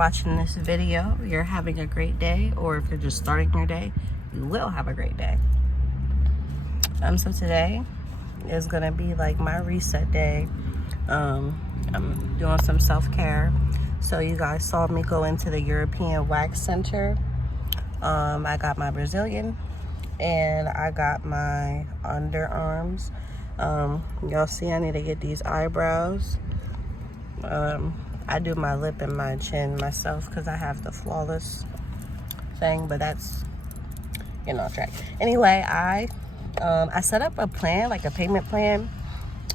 watching this video, you're having a great day, or if you're just starting your day, you will have a great day. So today is gonna be like my reset day. I'm doing some self-care. So you guys saw me go into the European Wax Center. I got my Brazilian and I got my underarms. Y'all see I need to get these eyebrows. I do my lip and my chin myself because I have the flawless thing, but that's off track. Anyway, I set up a plan, like a payment plan.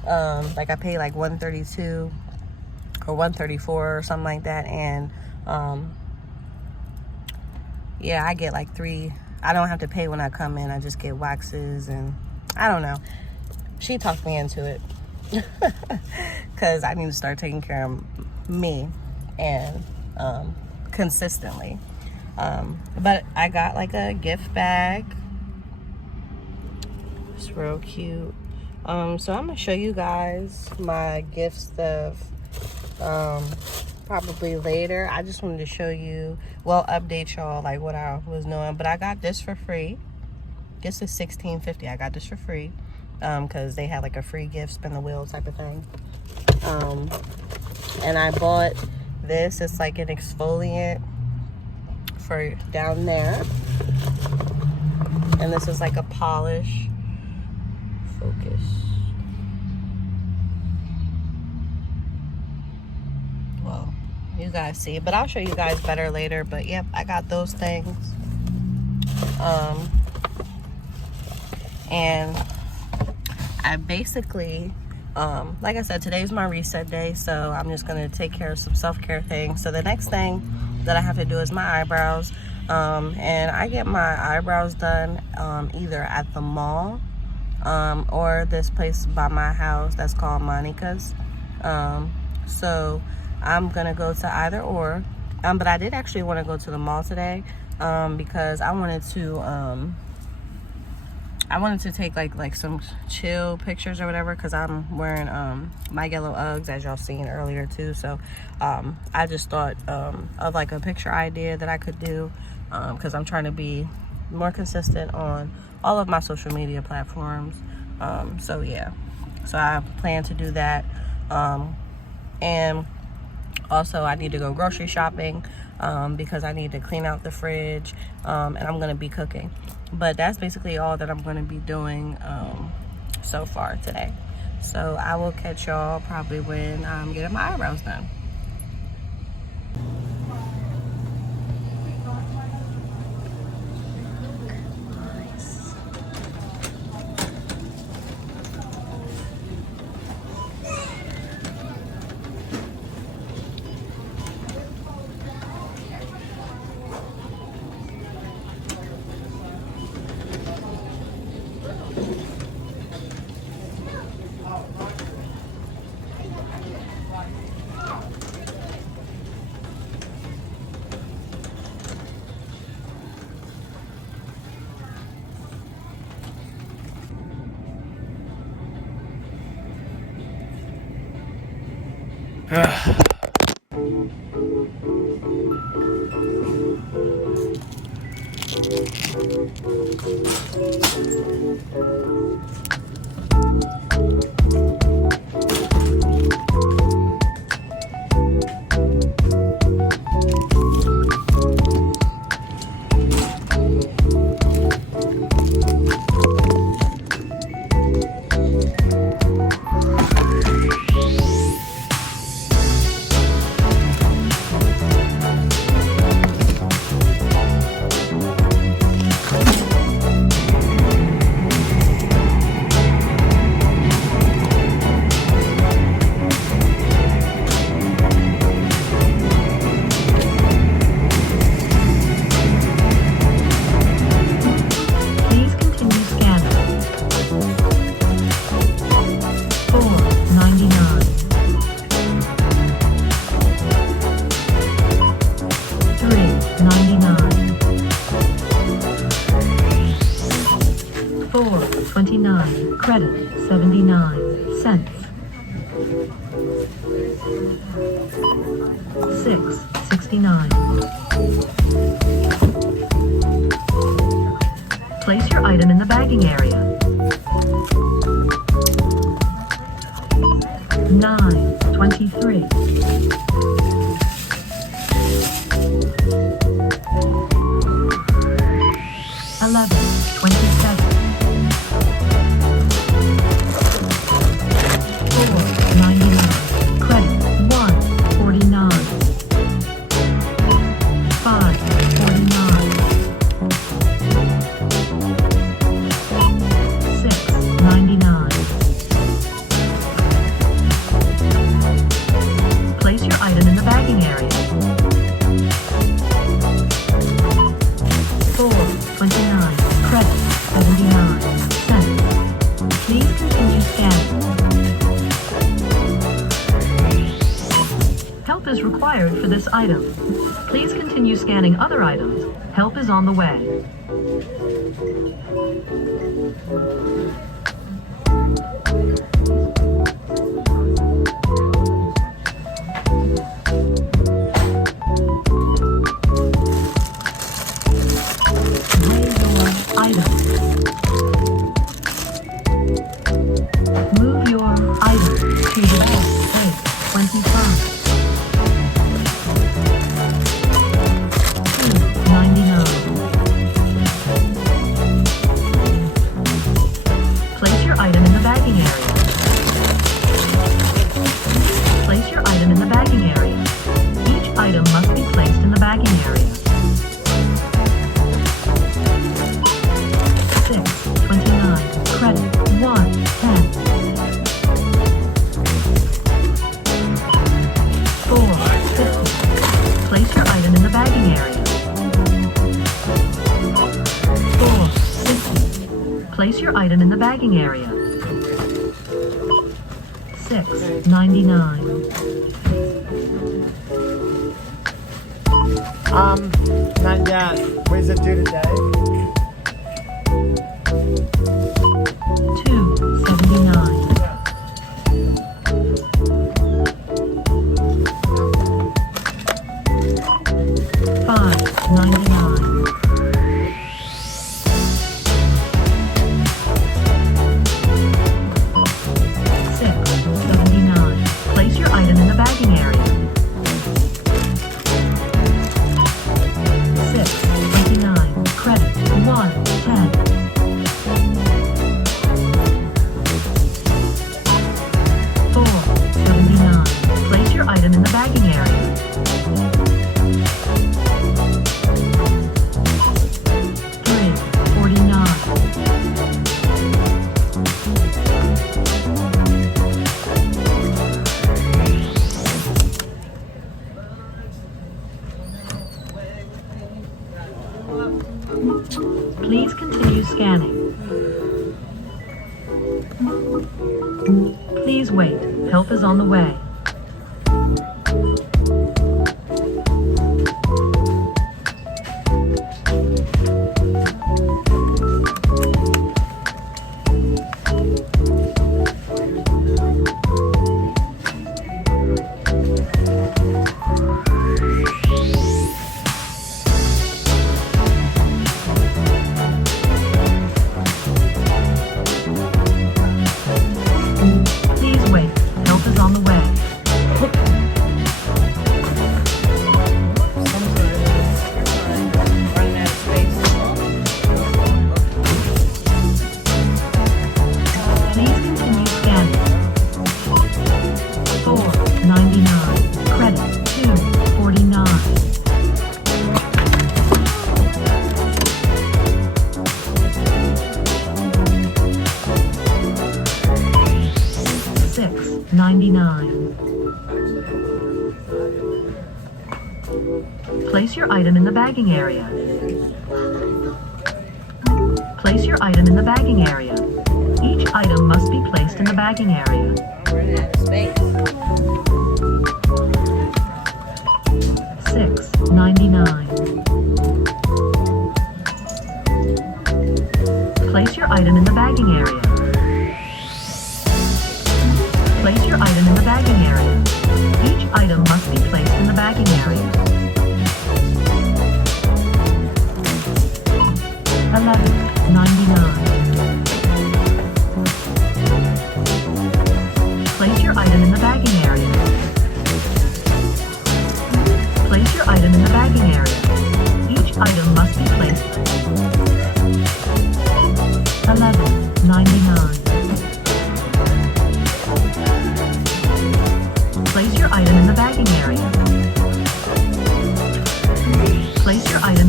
Like I pay like $132 or $134 or something like that, and yeah, I get like 3. I don't have to pay when I come in. I just get waxes, and I don't know. She talked me into it because I need to start taking care of me and consistently. But I got like a gift bag. It's real cute. So I'm gonna show you guys my gift stuff probably later. I just wanted to show you, well, update y'all like what I was doing. But I got this for free. This is $16.50. I got this for free because they had like a free gift spin the wheel type of thing. And I bought this. It's like an exfoliant for down there, and this is like a polish. Focus. Well, you guys see, but I'll show you guys better later. But yep, I got those things. And I basically, like I said, today's my reset day, so I'm just gonna take care of some self-care things. So the next thing that I have to do is my eyebrows, and I get my eyebrows done either at the mall or this place by my house that's called Monica's. So I'm gonna go to either or, but I did actually want to go to the mall today because I wanted to take like some chill pictures or whatever, because I'm wearing my yellow Uggs, as y'all seen earlier too. So I just thought of like a picture idea that I could do because I'm trying to be more consistent on all of my social media platforms. So yeah, so I plan to do that. And also I need to go grocery shopping because I need to clean out the fridge, and I'm gonna be cooking. But that's basically all that I'm gonna be doing so far today. So I will catch y'all probably when I'm getting my eyebrows done. $4.29. Credit 79 cents. $6.69. Place your item in the bagging area. $9.23. $11.27. $4.99. Credit $1.49. $5.49. $6.99. Place your item in the bagging area. $4.29. Credit 79 cents. Please continue scanning. Help is required for this item. Please continue scanning other items. Help is on the way. Move your item to the back plate 25. $2.99. Place your item in the bagging area. Place your item in the bagging area. Each item must be placed in the bagging area. $6.29. Credit $1.10. $4.50. Place your item in the bagging area. $4.50. Place your item in the bagging area. $6.99. Not yet. What is it due today? $2.79. $5.99. $6.79. Place your item in the bagging area. $6.29. Credit $1.10. $4.79. Place your item in the bagging area. $3.49. Please continue scanning. Please wait. Help is on the way. Please wait. Help is on the way. Running out of space. Please continue scanning. $4.99. Credit $2.49. $6.99. Place your item in the bagging area. Place your item in the bagging area. Each item must be placed in the bagging area. Running out of space. $6.99. Place your item in the bagging area. Place your item in the bagging area. Each item must be placed in the bagging area.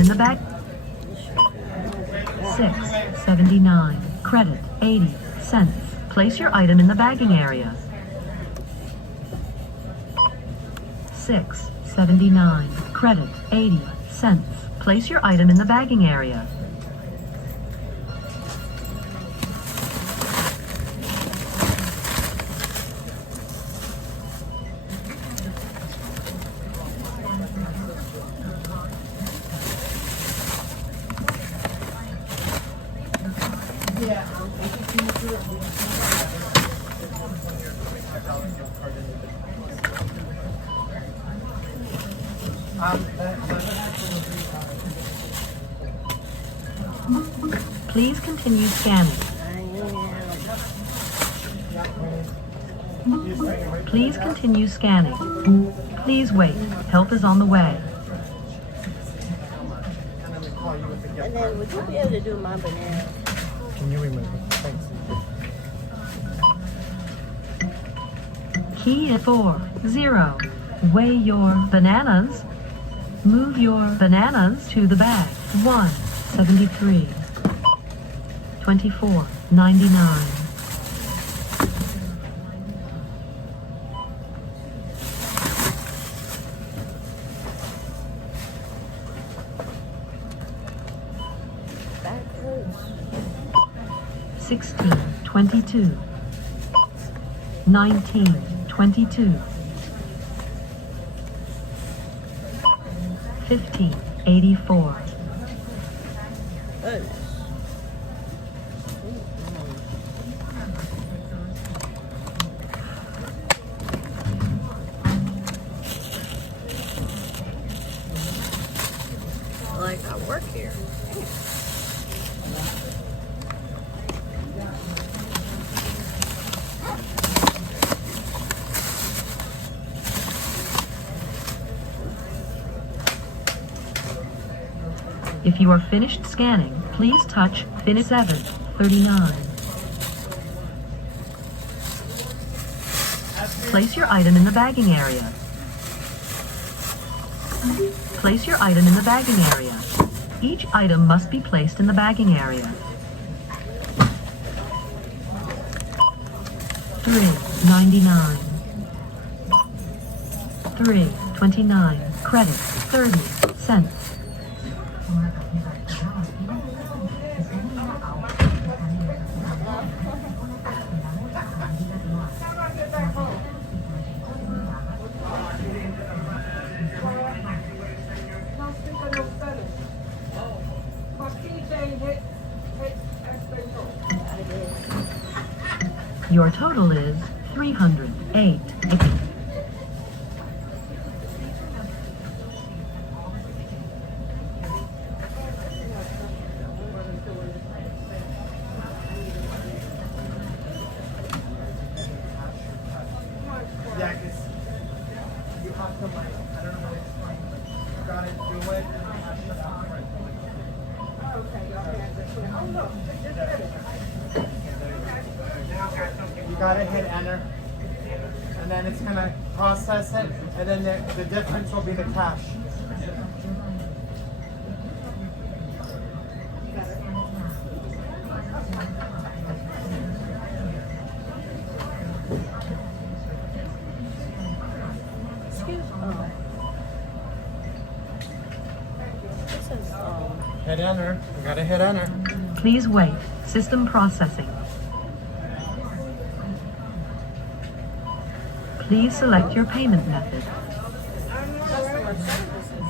in the bag. $6.79. Credit 80 cents. Place your item in the bagging area. $6.79. Credit 80 cents. Place your item in the bagging area. Please continue scanning. Please continue scanning. Please wait. Help is on the way. And then would you be able to do my banana? Can you remove it? Thanks. Key is 40. Weigh your bananas. Move your bananas to the bag. 173. 24.99. That hurts. 16.22. 19.22. 15.84. Goodness. Like I work here. If you are finished scanning, please touch Finish 739. Place your item in the bagging area. Place your item in the bagging area. Each item must be placed in the bagging area. $3.99. $3.29. Credit 30 cents. Your total is 308. Yeah, because you have to like, I don't know what it's like. You gotta do it and hash it out right. You gotta hit enter, and then it's gonna process it, and then the difference will be the cash. Excuse me. This is Hit enter. You gotta hit enter. Please wait. System processing. Please select your payment method. customer services.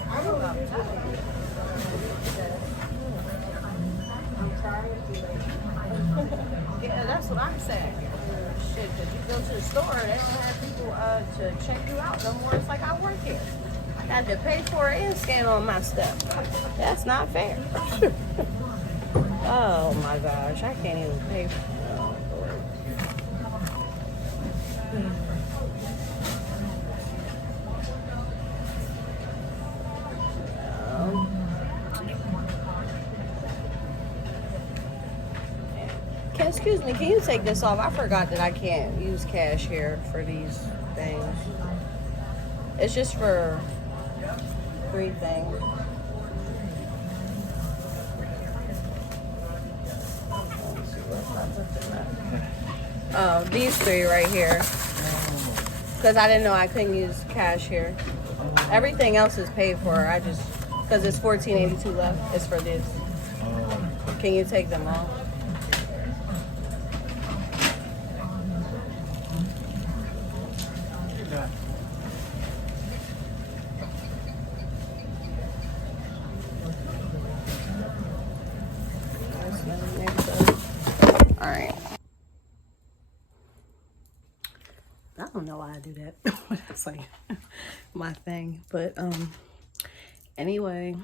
Yeah, that's what I'm saying. Shit, if you go to the store, they don't have people to check you out no more. It's like I work here. I got to pay for it and scan on my stuff. That's not fair. Oh my gosh, I can't even pay for it. Oh, Lord. Excuse me, can you take this off? I forgot that I can't use cash here for these things. It's just for 3 things. No, these three right here. Because I didn't know I couldn't use cash here. Everything else is paid for. I just, because it's $14.82 left. It's for this. Can you take them all? Alright. I don't know why I do that. That's like my thing. But anyway,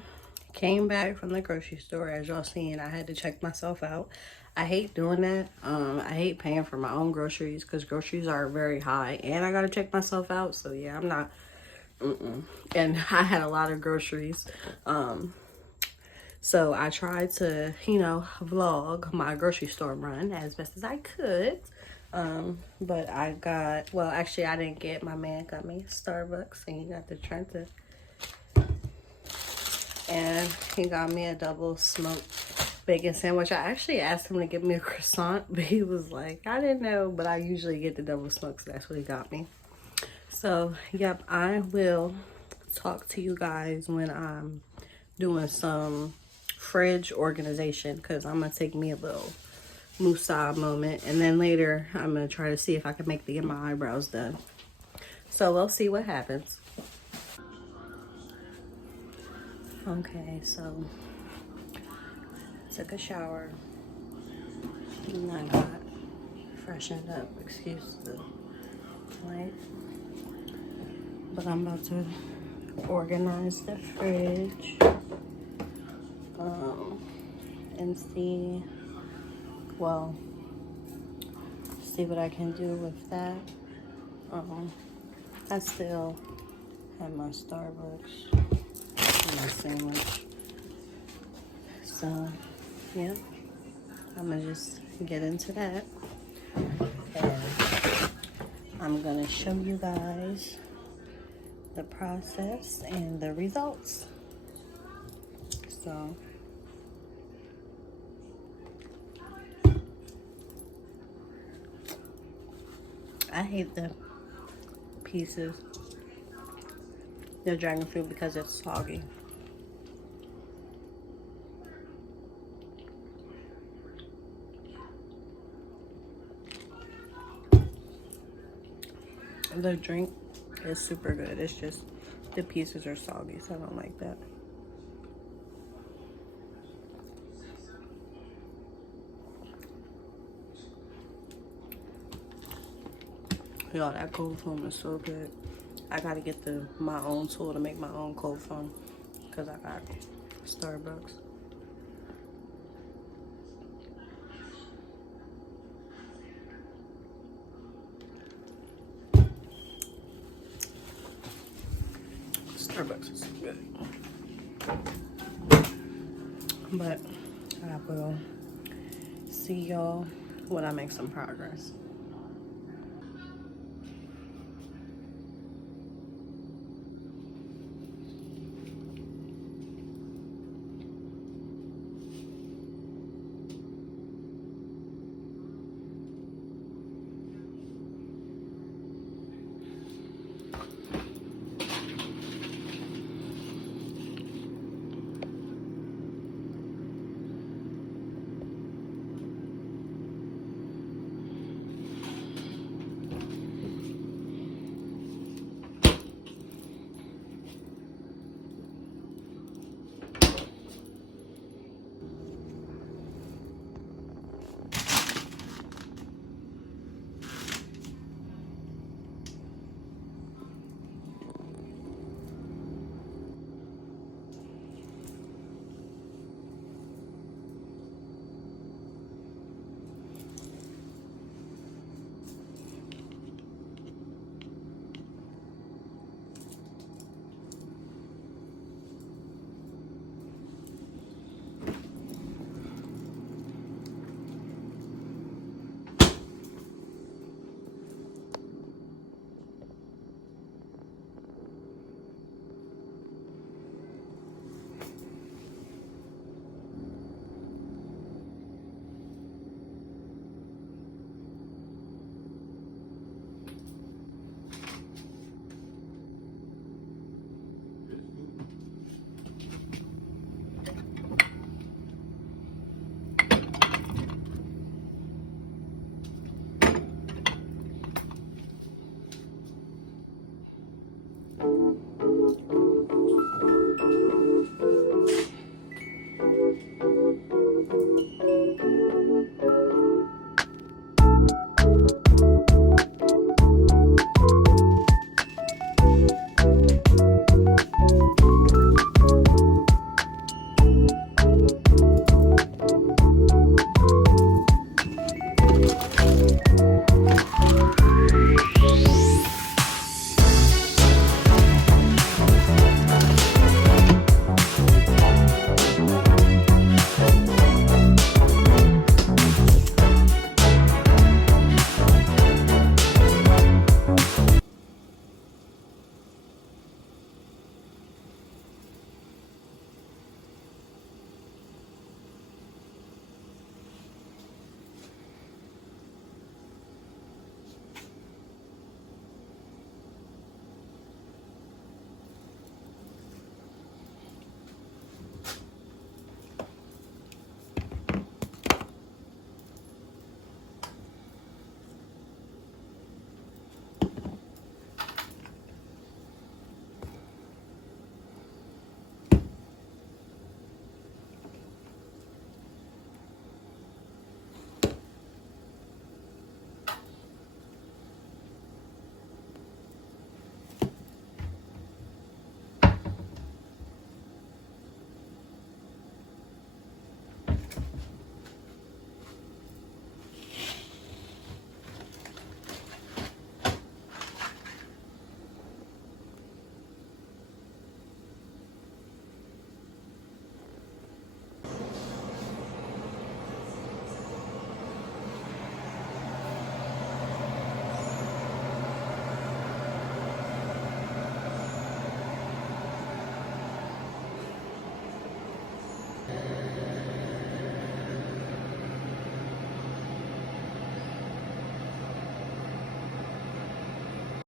came back from the grocery store. As y'all seen, I had to check myself out. I hate doing that. I hate paying for my own groceries because groceries are very high and I gotta check myself out. So yeah, I'm not and I had a lot of groceries. So I tried to, you know, vlog my grocery store run as best as I could. But I got, well, actually I didn't get, my man got me Starbucks and he got the Trenta. And he got me a double smoked bacon sandwich. I actually asked him to give me a croissant, but he was like, I didn't know, but I usually get the double smoked, so that's what he got me. So, yep, I will talk to you guys when I'm doing some fridge organization, because I'm going to take me a little Musa moment, and then later I'm going to try to see if I can get my eyebrows done. So we'll see what happens. Okay, so took a shower and I got freshened up, excuse the light, but I'm about to organize the fridge and see what I can do with that. I still have my Starbucks and my sandwich, so yeah, I'm gonna just get into that and I'm gonna show you guys the process and the results. So I hate the pieces, the dragon fruit, because it's soggy. The drink is super good. It's just the pieces are soggy, so I don't like that. Y'all, that cold foam is so good. I gotta get my own tool to make my own cold foam because I got Starbucks. Starbucks is good. But I will see y'all when I make some progress.